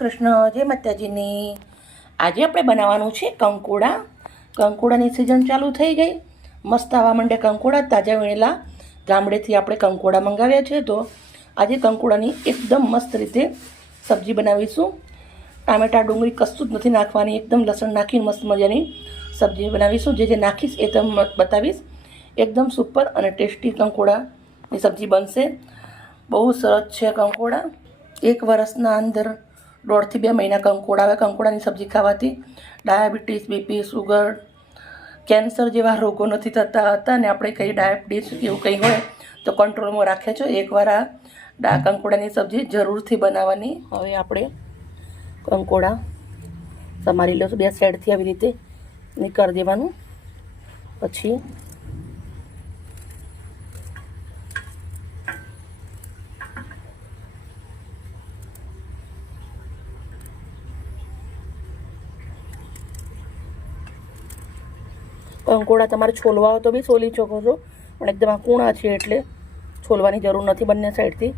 કૃષ્ણ, જય માતાજીની. આજે આપણે બનાવવાનું છે કંકોડા. કંકોડાની સિઝન ચાલુ થઈ ગઈ. મસ્ત આવવા માંડે કંકોડા, તાજા વીણેલા ગામડેથી આપણે કંકોડા મંગાવ્યા છે. તો આજે કંકોડાની એકદમ મસ્ત રીતે સબ્જી બનાવીશું. ટામેટા, ડુંગળી કશું જ નથી નાખવાની. એકદમ લસણ નાખીને મસ્ત મજાની સબ્જી બનાવીશું. જે જે નાખીશ એ તમને બતાવીશ. એકદમ સુપર અને ટેસ્ટી કંકોડાની સબ્જી બનશે. બહુ સરસ છે કંકોડા. એક વર્ષના અંદર દોઢથી બે મહિના કંકોડા આવે. કંકોડાની સબ્જી ખાવાથી ડાયાબિટીસ, બીપી, સુગર, કેન્સર જેવા રોગો નથી થતા હતા અને આપણે કંઈ ડાયાબિટીસ એવું કંઈ હોય તો કંટ્રોલમાં રાખે છે. એકવાર આ ડા કંકોડાની સબ્જી જરૂરથી બનાવવાની. હવે આપણે કંકોડા સમારી લઈશું. બે સાઈડથી આવી રીતે નીકળી દેવાનું. પછી કંકોડા તમારે છોલવા હોય તો બી છોલી શકો છો. પણ એકદમ આ કૂણા છે એટલે છોલવાની જરૂર નથી બંને સાઈડથી.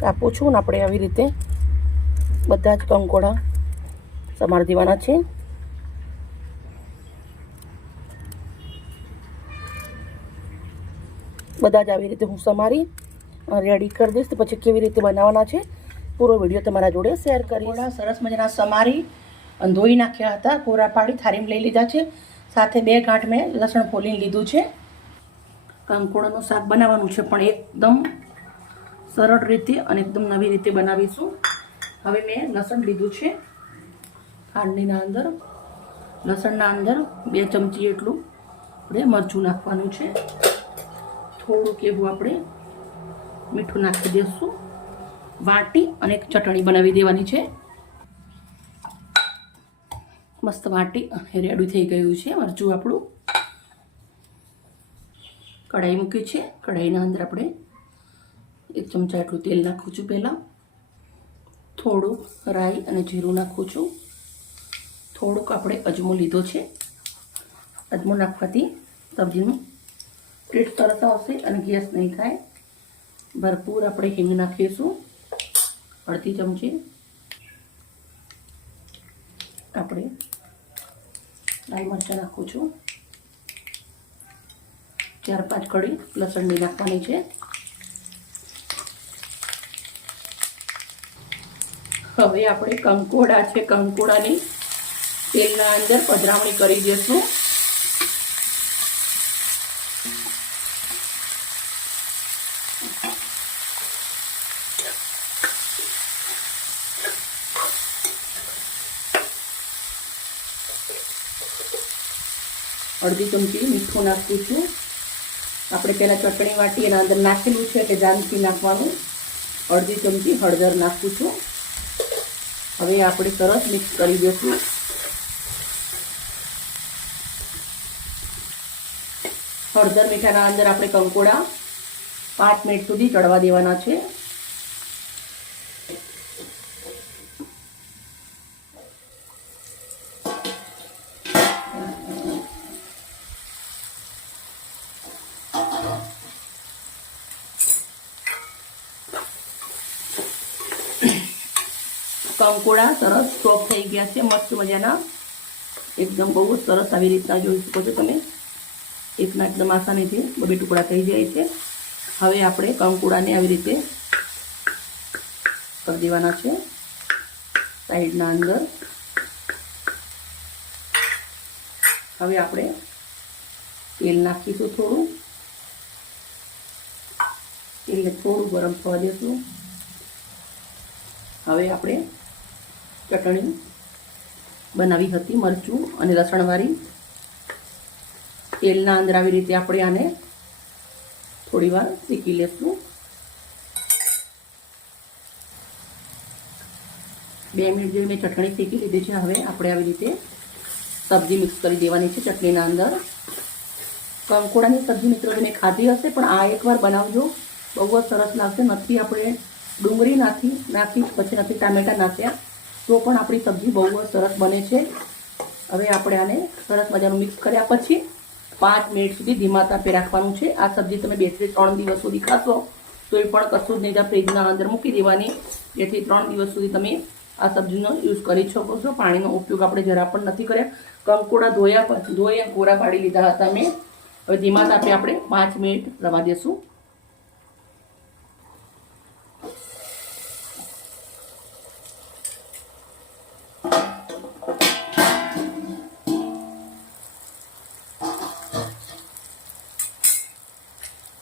કાપું છું ને આપણે આવી રીતે. બધા જ કંકોડા સમારી દેવાના છે. બધા જ આવી રીતે હું સમારી રેડી કરી દઈશ. પછી કેવી રીતે બનાવવાના છે, પૂરો વીડિયો તમારા જોડે શેર કરી સરસ મજાના સમારી ધોઈ નાખ્યા હતા, કોરા પાડી થારીમ લઈ લીધા છે. સાથે બે ગાંઠ મેં લસણ ફોલીને લીધું છે. કંકોડાનું શાક બનાવવાનું છે પણ એકદમ સરળ રીતે અને એકદમ નવી રીતે બનાવીશું. હવે મેં લસણ લીધું છે. ખાંડણીના અંદર, લસણના અંદર બે ચમચી એટલું આપણે મરચું નાખવાનું છે. થોડુંક એવું આપણે મીઠું નાખી દઈશું. વાટી અને એક ચટણી બનાવી દેવાની છે. મસ્ત વાટી રેડી થઈ ગયું છે. મરચું આપણું કઢાઈ મૂકી છે. કઢાઈના અંદર આપણે એક ચમચા એટલું તેલ નાખું છું પહેલાં. થોડું રાઈ અને જીરું નાખું છું. થોડુંક આપણે અજમો લીધો છે. અજમો નાખવાથી સબ્જીનું ટેસ્ટ તરત આવશે અને ગેસ નહીં થાય. ભરપૂર આપણે હિંગ નાખીશું. અડધી ચમચી. આપણે લાલ મરચાં નાખું છું. ચાર પાંચ કડી લસણની નાખવાની છે. હવે આપણે કંકોડા છે, કંકોડાની તેલના અંદર પધરામણી કરી દઈશું અડધી ચમચી મીઠું નાખું છું. આપણે પહેલાં ચટણી વાટી એના અંદર નાખેલું છે એટલે જાનથી નાખવાનું. અડધી ચમચી હળદર નાખું છું. હવે આપણે સરસ મિક્સ કરી દઈશું. હળદર મીઠાના અંદર આપણે કંકોડા પાંચ મિનિટ સુધી ચડવા દેવાના છે. કંકોડા સરસ સોફ્ટ થઈ ગયા છે, મસ્ત મજાના. એકદમ બહુ જ સરસ આવી રીતના જોઈ શકો છો તમે. એકના એકદમ આસાનીથી બબે ટુકડા થઈ જાય છે. હવે આપણે કંકોડાને આવી રીતે કરી દેવાના છે. સાઈડના અંદર. હવે આપણે તેલ નાખીશું થોડું. તેલને થોડું ગરમ થવા દઈશું હવે આપણે ચટણી બનાવી હતી, મરચું અને લસણવાળી. તેલના અંદર આવી રીતે આપણે આને થોડી વાર શીખી લેશું. બે મિનિટ જેવી મેં ચટણી શીખી લીધી છે, હવે આપણે આવી રીતે સબ્જી મિક્સ કરી દેવાની છે ચટણીના અંદર. કંકોડાની સબ્જી મિત્રો મેં ખાધી હશે, પણ આ એકવાર બનાવજો. બહુ જ સરસ લાગશે, નથી આપણે ડુંગળી નાખી નાખી પછી નથી, ટામેટા નાખ્યા. તો પણ આપણી સબ્જી બહુ જ સરસ બને છે. હવે આપણે આને સરસ મજાનું મિક્સ કર્યા પછી પાંચ મિનિટ સુધી ધીમા તાપે રાખવાનું છે. આ સબ્જી તમે બેથી ત્રણ દિવસ સુધી ખાશો તો એ પણ કશું જ નહીં ફ્રીજના અંદર મૂકી દેવાની. જેથી ત્રણ દિવસ સુધી તમે આ સબ્જીનો યુઝ કરી શકો છો. પાણીનો ઉપયોગ આપણે જરા પણ નથી કર્યા. કંકોડા ધોયા પછી અને કોરા પાડી લીધા હતા મેં. હવે ધીમા તાપે આપણે પાંચ મિનિટ રવા દેશું.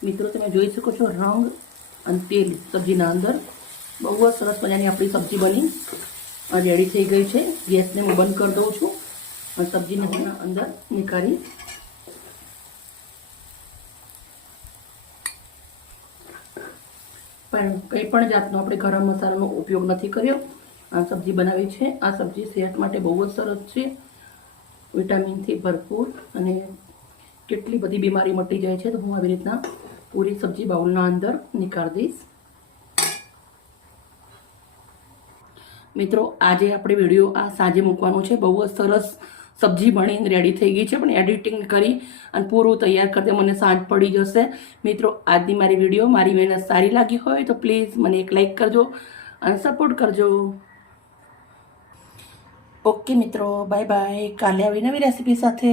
મિત્રો, તમે જોઈ શકો છો રંગ અને તેલ સબ્જીના અંદર. બહુ જ સરસ મજાની આપણી સબ્જી બની રેડી થઈ ગઈ છે. ગેસને હું બંધ કરી દઉં છું અને સબ્જીને હું અંદર નીકાળી પણ કંઈ પણ જાતનો આપણે ગરમ મસાલાનો ઉપયોગ નથી કર્યો. આ સબ્જી બનાવી છે. આ સબ્જી સેહત માટે બહુ જ સરસ છે. વિટામિનથી ભરપૂર અને કેટલી બધી બીમારી મટી જાય છે તો હું આવી રીતના પૂરી સબ્જી બાઉલના અંદર નીકાળી દઈશ મિત્રો આજે આપણે વીડિયો આ સાંજે મૂકવાનો છે બહુ જ સરસ સબ્જી બની રેડી થઈ ગઈ છે પણ એડિટિંગ કરી અને પૂરું તૈયાર કરતે મને સાંજ પડી જશે મિત્રો આજની મારી વીડિયો મારી મહેનત સારી લાગી હોય તો પ્લીઝ મને એક લાઈક કરજો અને સપોર્ટ કરજો ઓકે મિત્રો બાય બાય કાલે આવી નવી રેસીપી સાથે